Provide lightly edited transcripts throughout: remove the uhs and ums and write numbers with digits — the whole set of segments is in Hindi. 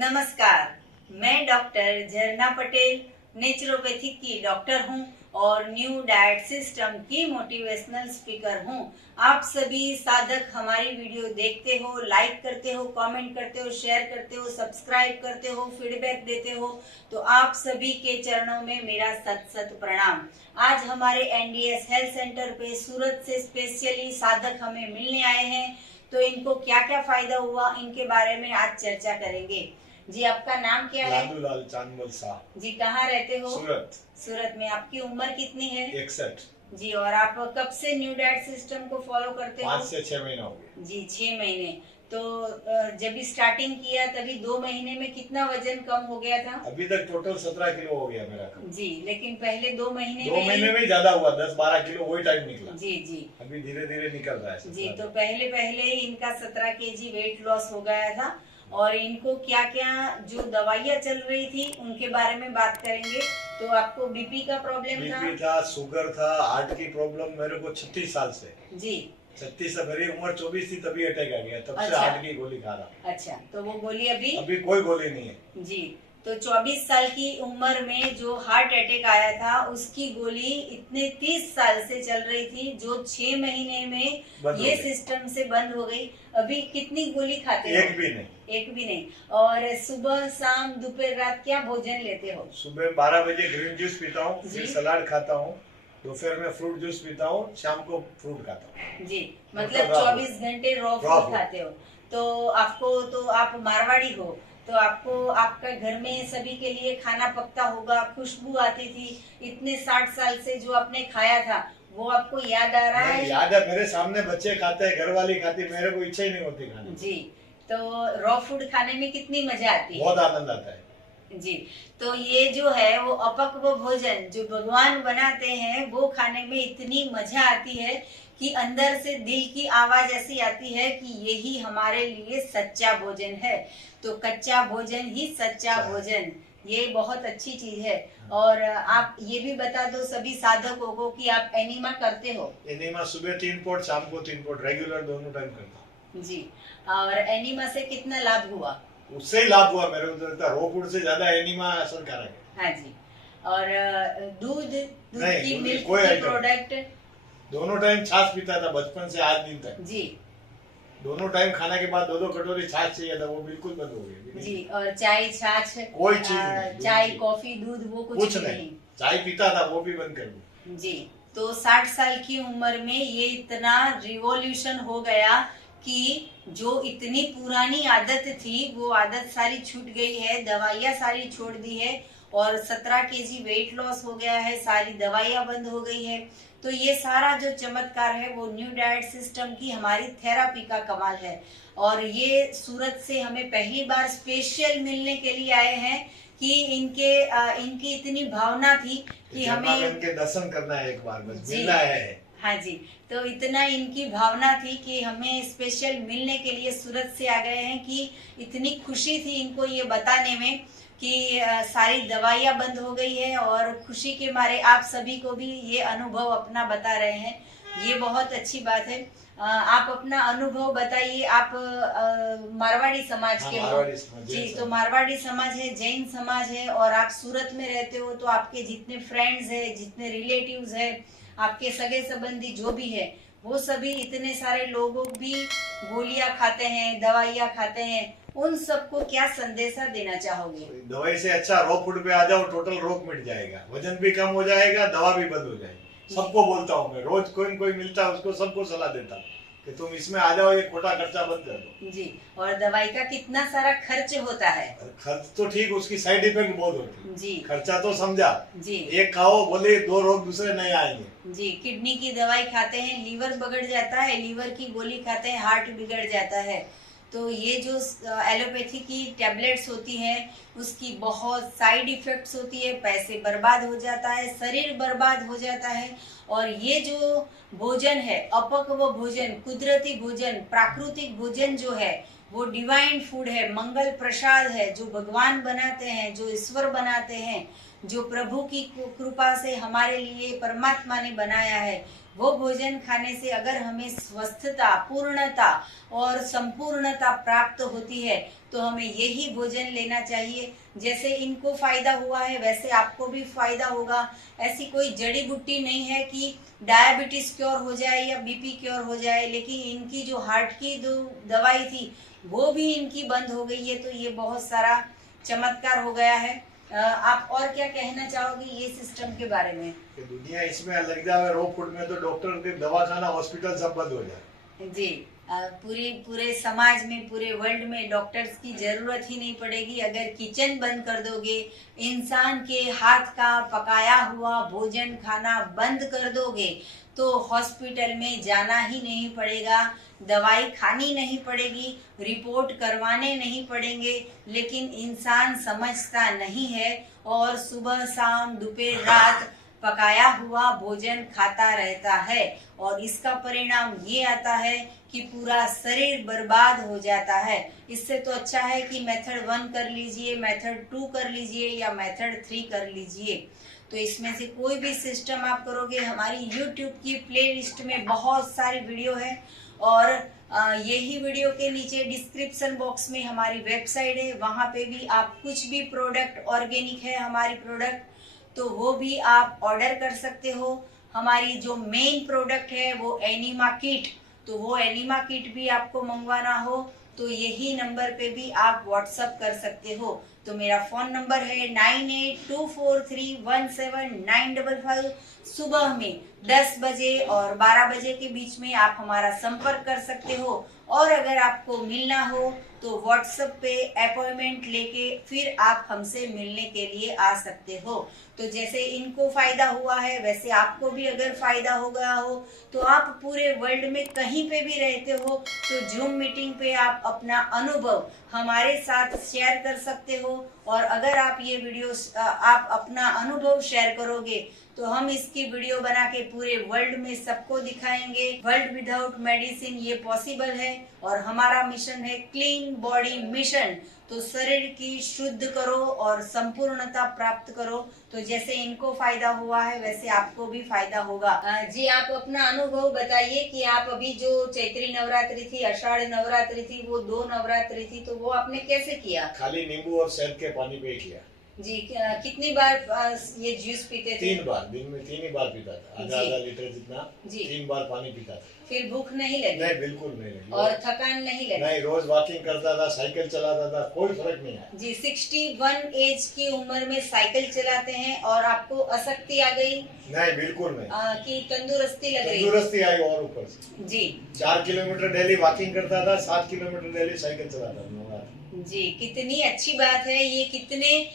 नमस्कार, मैं डॉक्टर झरना पटेल नेचुरोपैथिक की डॉक्टर हूं और न्यू डाइट सिस्टम की मोटिवेशनल स्पीकर हूं। आप सभी साधक हमारी वीडियो देखते हो, लाइक करते हो, कमेंट करते हो, शेयर करते हो, सब्सक्राइब करते हो, फीडबैक देते हो, तो आप सभी के चरणों में मेरा सत सत प्रणाम। आज हमारे एनडीएस हेल्थ सेंटर पे सूरत से स्पेशली साधक हमें मिलने आए हैं, तो इनको क्या क्या फायदा हुआ इनके बारे में आज चर्चा करेंगे। जी, आपका नाम क्या है? लालूलाल चांदमल शाह। जी, कहाँ रहते हो? सूरत। सूरत में। आपकी उम्र कितनी है? 61। जी, और आप कब से न्यू डाइट सिस्टम को फॉलो करते हो? 5 से 6 महीना हो गए। जी, 6 महीने। तो जब स्टार्टिंग किया तभी 2 महीने में कितना वजन कम हो गया था? अभी तक टोटल 17 किलो हो गया मेरा कम। जी, लेकिन पहले 2 महीने 2 महीने में ज्यादा हुआ, 10-12 किलो वही टाइम निकला। जी जी। अभी धीरे धीरे निकल रहा है। जी, तो पहले पहले इनका 17 केजी वेट लॉस हो गया था और इनको क्या क्या जो दवाइयाँ चल रही थी उनके बारे में बात करेंगे। तो आपको बीपी का प्रॉब्लम था? बीपी था, शुगर था, हार्ट की प्रॉब्लम मेरे को 36 साल से। जी, 36 से मेरी उम्र 24 थी तभी अटैक आ गया, तब से अच्छा। हार्ट की गोली खा रहा। अच्छा, तो वो गोली अभी कोई गोली नहीं है। जी, तो 24 साल की उम्र में जो हार्ट अटैक आया था उसकी गोली इतने 30 साल से चल रही थी, जो 6 महीने में ये सिस्टम से बंद हो गई। अभी कितनी गोली खाते हो? एक भी नहीं। एक भी नहीं। और सुबह शाम दोपहर रात क्या भोजन लेते हो? सुबह 12 बजे ग्रीन जूस पीता हूँ, फिर सलाद खाता हूँ, दोपहर में फ्रूट जूस पीता हूँ, शाम को फ्रूट खाता हूँ। जी, मतलब 24 घंटे रॉ फूड खाते हो। तो आपको, तो आप मारवाड़ी हो, तो आपको आपका घर में सभी के लिए खाना पकता होगा, खुशबू आती थी। इतने 60 साल से जो आपने खाया था वो आपको याद आ रहा है? याद है, मेरे सामने बच्चे खाते हैं, घर वाली खाती, मेरे को इच्छा ही नहीं होती खाने। जी, तो रॉ फूड खाने में कितनी मजा आती है? बहुत आनंद आता है। जी, तो ये जो है वो अपक्व भोजन जो भगवान बनाते हैं वो खाने में इतनी मजा आती है कि अंदर से दिल की आवाज ऐसी आती है कि यही हमारे लिए सच्चा भोजन है। तो कच्चा भोजन ही सच्चा भोजन, ये बहुत अच्छी चीज है। और आप ये भी बता दो सभी साधकों को कि आप एनिमा करते हो? एनिमा सुबह 3 पोट, शाम को 3 पोट, रेगुलर दोनों टाइम करता हूँ। जी, और एनिमा से कितना लाभ हुआ? उससे ही लाभ हुआ मेरे को, रो फूड से ज्यादा एनिमा असरकारक है। हाँ जी। और दूध की मिल्क की प्रोडक्ट? दोनों टाइम छाछ पीता था बचपन से आज दिन तक। जी, दोनों टाइम खाना के बाद 2-2 कटोरी छाछ चाहिए था, वो बिल्कुल बंद हो गई। जी, और चाय छाछ कोई चीज नहीं, चाय कॉफी दूध वो कुछ नहीं। चाय पीता था वो भी बंद कर दी। जी, तो 60 साल की उम्र में ये इतना रिवॉल्यूशन हो गया कि जो इतनी पुरानी आदत थी वो आदत सारी छूट गई है, दवाइयाँ सारी छोड़ दी है और 17 केजी वेट लॉस हो गया है, सारी दवाइयाँ बंद हो गई है। तो ये सारा जो चमत्कार है वो न्यू डाइट सिस्टम की हमारी थेरापी का कमाल है। और ये सूरत से हमें पहली बार स्पेशल मिलने के लिए आए हैं कि इनकी इतनी भावना थी कि हमें इनके दर्शन करना है, एक बार बस मिलना है। हाँ जी, तो इतना इनकी भावना थी कि हमें स्पेशल मिलने के लिए सूरत से आ गए हैं कि इतनी खुशी थी इनको ये बताने में कि सारी दवाइयाँ बंद हो गई है और खुशी के मारे आप सभी को भी ये अनुभव अपना बता रहे हैं। ये बहुत अच्छी बात है। आप अपना अनुभव बताइए। आप मारवाड़ी समाज के हो? जी, तो मारवाड़ी समाज है, जैन समाज है और आप सूरत में रहते हो, तो आपके जितने फ्रेंड्स है, जितने रिलेटिव्स है, आपके सगे संबंधी जो भी है, वो सभी इतने सारे लोगों भी गोलियां खाते हैं, दवाइयां खाते हैं, उन सबको क्या संदेशा देना चाहोगे? दवाई से अच्छा रॉ फूड पे आ जाओ, टोटल रोग मिट जाएगा, वजन भी कम हो जाएगा, दवा भी बंद हो जाएगी। सबको बोलता हूँ मैं, रोज कोई न कोई मिलता है उसको सबको सलाह देता हूँ कि तुम इसमें आ जाओ, ये खोटा खर्चा बंद कर दो। जी, और दवाई का कितना सारा खर्च होता है? खर्च तो ठीक, उसकी साइड इफेक्ट बहुत होती है। जी, खर्चा तो समझा जी, एक खाओ बोले 2 रोग दूसरे नहीं आएंगे। जी, किडनी की दवाई खाते हैं, लीवर बिगड़ जाता है, लीवर की गोली खाते हैं, हार्ट बिगड़ जाता है। तो ये जो एलोपैथी की टैबलेट्स होती हैं उसकी बहुत साइड इफेक्ट्स होती है, पैसे बर्बाद हो जाता है, शरीर बर्बाद हो जाता है। और ये जो भोजन है, अपक्व भोजन, कुदरती भोजन, प्राकृतिक भोजन जो है वो डिवाइन फूड है, मंगल प्रसाद है, जो भगवान बनाते हैं, जो ईश्वर बनाते हैं। जो प्रभु की कृपा से हमारे लिए परमात्मा ने बनाया है, वो भोजन खाने से अगर हमें स्वस्थता, पूर्णता और संपूर्णता प्राप्त होती है तो हमें यही भोजन लेना चाहिए। जैसे इनको फायदा हुआ है वैसे आपको भी फायदा होगा। ऐसी कोई जड़ी बूटी नहीं है कि डायबिटीज क्योर हो जाए या बीपी क्योर हो जाए, लेकिन इनकी जो हार्ट की जो दवाई थी वो भी इनकी बंद हो गई है। तो ये बहुत सारा चमत्कार हो गया है। आप और क्या कहना चाहोगे ये सिस्टम के बारे में? कि दुनिया इसमें लग जाए रॉ फूड में, तो डॉक्टर के दवाखाना, हॉस्पिटल सब बंद हो जाए। जी, पूरे समाज में, पूरे वर्ल्ड में डॉक्टर्स की जरूरत ही नहीं पड़ेगी। अगर किचन बंद कर दोगे, इंसान के हाथ का पकाया हुआ भोजन खाना बंद कर दोगे, तो हॉस्पिटल में जाना ही नहीं पड़ेगा, दवाई खानी नहीं पड़ेगी, रिपोर्ट करवाने नहीं पड़ेंगे। लेकिन इंसान समझता नहीं है और सुबह शाम दोपहर रात पकाया हुआ भोजन खाता रहता है और इसका परिणाम ये आता है कि पूरा शरीर बर्बाद हो जाता है। इससे तो अच्छा है कि मेथड 1 कर लीजिए, मेथड 2 कर लीजिए या मेथड 3 कर लीजिए। तो इसमें से कोई भी सिस्टम आप करोगे, हमारी YouTube की प्लेलिस्ट में बहुत सारी वीडियो है और यही वीडियो के नीचे डिस्क्रिप्शन बॉक्स में हमारी वेबसाइट है, वहाँ पे भी आप कुछ भी प्रोडक्ट ऑर्गेनिक है हमारी प्रोडक्ट, तो वो भी आप ऑर्डर कर सकते हो। हमारी जो मेन प्रोडक्ट है वो एनिमा किट, तो वो एनिमा किट भी आपको मंगवाना हो तो यही नंबर पे भी आप व्हाट्सअप कर सकते हो। तो मेरा फ़ोन नंबर है 9824317955। सुबह में 10 बजे और 12 बजे के बीच में आप हमारा संपर्क कर सकते हो। और अगर आपको मिलना हो तो व्हाट्सएप पे अपॉइंटमेंट लेके फिर आप हमसे मिलने के लिए आ सकते हो। तो जैसे इनको फायदा हुआ है वैसे आपको भी अगर फायदा हो गया हो तो आप पूरे वर्ल्ड में कहीं पे भी रहते हो तो जूम मीटिंग पे आप अपना अनुभव हमारे साथ शेयर कर सकते हो। और अगर आप ये वीडियो आप अपना अनुभव शेयर करोगे तो हम इसकी वीडियो बना के पूरे वर्ल्ड में सबको दिखाएंगे। वर्ल्ड विदाउट मेडिसिन ये पॉसिबल है और हमारा मिशन है क्लीन बॉडी मिशन। तो शरीर की शुद्ध करो और संपूर्णता प्राप्त करो। तो जैसे इनको फायदा हुआ है वैसे आपको भी फायदा होगा। जी, आप अपना अनुभव बताइए कि आप अभी जो चैत्री नवरात्रि थी, आषाढ़ नवरात्रि थी, वो 2 नवरात्रि थी, तो वो आपने कैसे किया? खाली नींबू और शहद के पानी पे किया। जी, कितनी बार ये जूस पीते थे? 3 बार, दिन में 3 ही बार पीता था, आधा लीटर जितना। जी, 3 बार पानी पीता था। फिर भूख नहीं लगी? नहीं, बिल्कुल नहीं लगी। और थकान नहीं लगी? नहीं, रोज वॉकिंग करता था, साइकिल चलाता था, कोई फर्क नहीं आया। जी, 61 एज की उम्र में साइकिल चलाते हैं और आपको अशक्ति आ गई? नहीं, बिल्कुल नहीं। कि तंदुरुस्ती लग रही? तंदुरुस्ती आई और ऊपर से। जी, 4 किलोमीटर डेली वॉकिंग करता था, 7 किलोमीटर डेली साइकिल चलाता था। जी, कितनी अच्छी बात है। ये कितने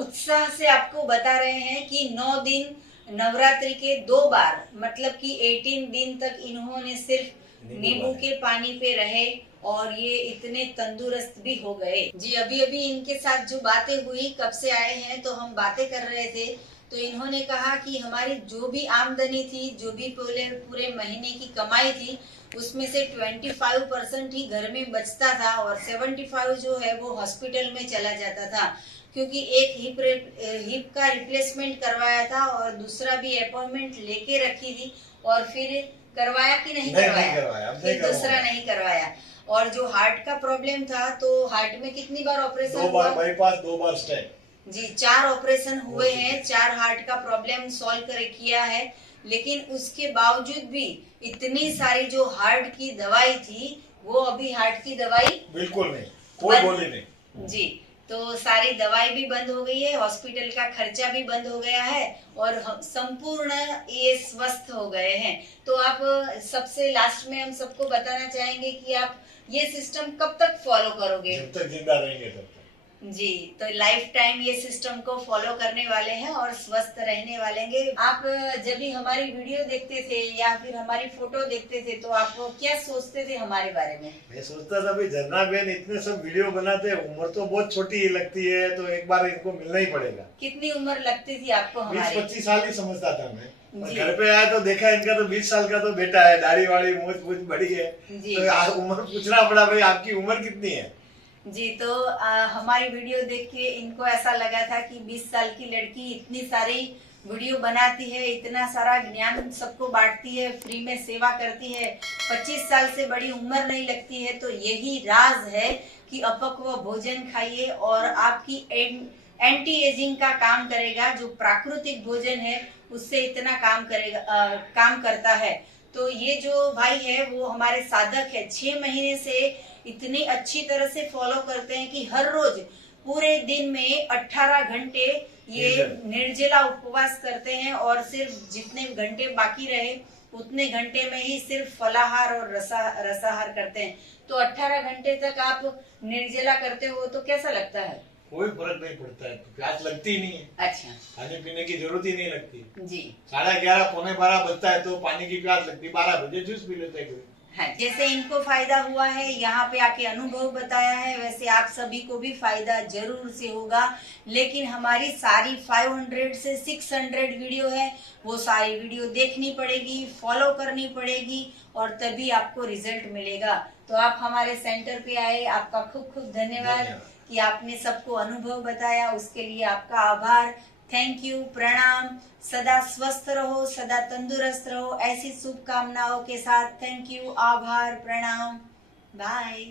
उत्साह से आपको बता रहे हैं कि 9 दिन नवरात्रि के 2 बार, मतलब कि 18 दिन तक इन्होंने सिर्फ नींबू के पानी पे रहे और ये इतने तंदुरुस्त भी हो गए। जी, अभी अभी इनके साथ जो बातें हुई, कब से आए हैं तो हम बातें कर रहे थे, तो इन्होंने कहा कि हमारी जो भी आमदनी थी, जो भी पूरे महीने की कमाई थी, उसमें से 25% ही घर में बचता था और 75 जो है वो हॉस्पिटल में चला जाता था। क्योंकि एक हिप का रिप्लेसमेंट करवाया था और दूसरा भी अपॉइंटमेंट लेके रखी थी और फिर करवाया कि नहीं करवाया? फिर दूसरा नहीं करवाया। और जो हार्ट का प्रॉब्लम था, तो हार्ट में कितनी बार ऑपरेशन? 2 बार बाईपास, 2 बार स्टेंट। जी, 4 ऑपरेशन हुए हैं, 4 हार्ट का प्रॉब्लम सॉल्व कर किया है। लेकिन उसके बावजूद भी इतनी सारी जो हार्ट की दवाई थी, वो अभी हार्ट की दवाई बिल्कुल नहीं, कोई बोली नहीं। जी, तो सारी दवाई भी बंद हो गई है, हॉस्पिटल का खर्चा भी बंद हो गया है और संपूर्ण ये स्वस्थ हो गए हैं। तो आप सबसे लास्ट में हम सबको बताना चाहेंगे कि आप ये सिस्टम कब तक फॉलो करोगे? जब तक जिंदा रहेंगे तब तक। जी, तो लाइफ टाइम ये सिस्टम को फॉलो करने वाले हैं और स्वस्थ रहने वाले हैं। आप जब भी हमारी वीडियो देखते थे या फिर हमारी फोटो देखते थे तो आप क्या सोचते थे हमारे बारे में? मैं सोचता था भाई झरना बहन इतने सब वीडियो बनाते हैं, उम्र तो बहुत छोटी ही लगती है, तो एक बार इनको मिलना ही पड़ेगा। कितनी उम्र लगती थी आपको हमारी? 20-25 साल ही समझता था मैं। और घर पे आया तो देखा इनका तो 20 साल का तो बेटा है, दाढ़ी वाड़ी मूछ बड़ी है। तो उम्र पूछना पड़ा, भाई आपकी उम्र कितनी है? जी, तो हमारी वीडियो देख के इनको ऐसा लगा था कि 20 साल की लड़की इतनी सारी वीडियो बनाती है, इतना सारा ज्ञान सबको बांटती है, फ्री में सेवा करती है, 25 साल से बड़ी उम्र नहीं लगती है। तो यही राज है कि अपक्व भोजन खाइए और आपकी एंटी एजिंग का काम करेगा। जो प्राकृतिक भोजन है उससे इतना काम करेगा, काम करता है। तो ये जो भाई है वो हमारे साधक है, 6 महीने से इतनी अच्छी तरह से फॉलो करते हैं कि हर रोज पूरे दिन में 18 घंटे ये निर्जला उपवास करते हैं और सिर्फ जितने घंटे बाकी रहे उतने घंटे में ही सिर्फ फलाहार और रसाहार करते हैं। तो 18 घंटे तक आप निर्जला करते हो तो कैसा लगता है? कोई फर्क नहीं पड़ता है, प्यास लगती ही नहीं है। अच्छा, खाने पीने की जरूरत ही नहीं लगती जी। 11:30 पौने 12 बजता है तो पानी की प्यास लगती, 12 बजे जूस पी लेते हैं। हाँ, जैसे इनको फायदा हुआ है, यहाँ पे आके अनुभव बताया है, वैसे आप सभी को भी फायदा जरूर से होगा। लेकिन हमारी सारी 500 से 600 वीडियो है, वो सारी वीडियो देखनी पड़ेगी, फॉलो करनी पड़ेगी और तभी आपको रिजल्ट मिलेगा। तो आप हमारे सेंटर पे आए, आपका खूब खूब धन्यवाद कि आपने सबको अनुभव बताया, उसके लिए आपका आभार। थैंक यू, प्रणाम। सदा स्वस्थ रहो, सदा तंदुरुस्त रहो, ऐसी शुभकामनाओं के साथ। थैंक यू, आभार, प्रणाम, बाय।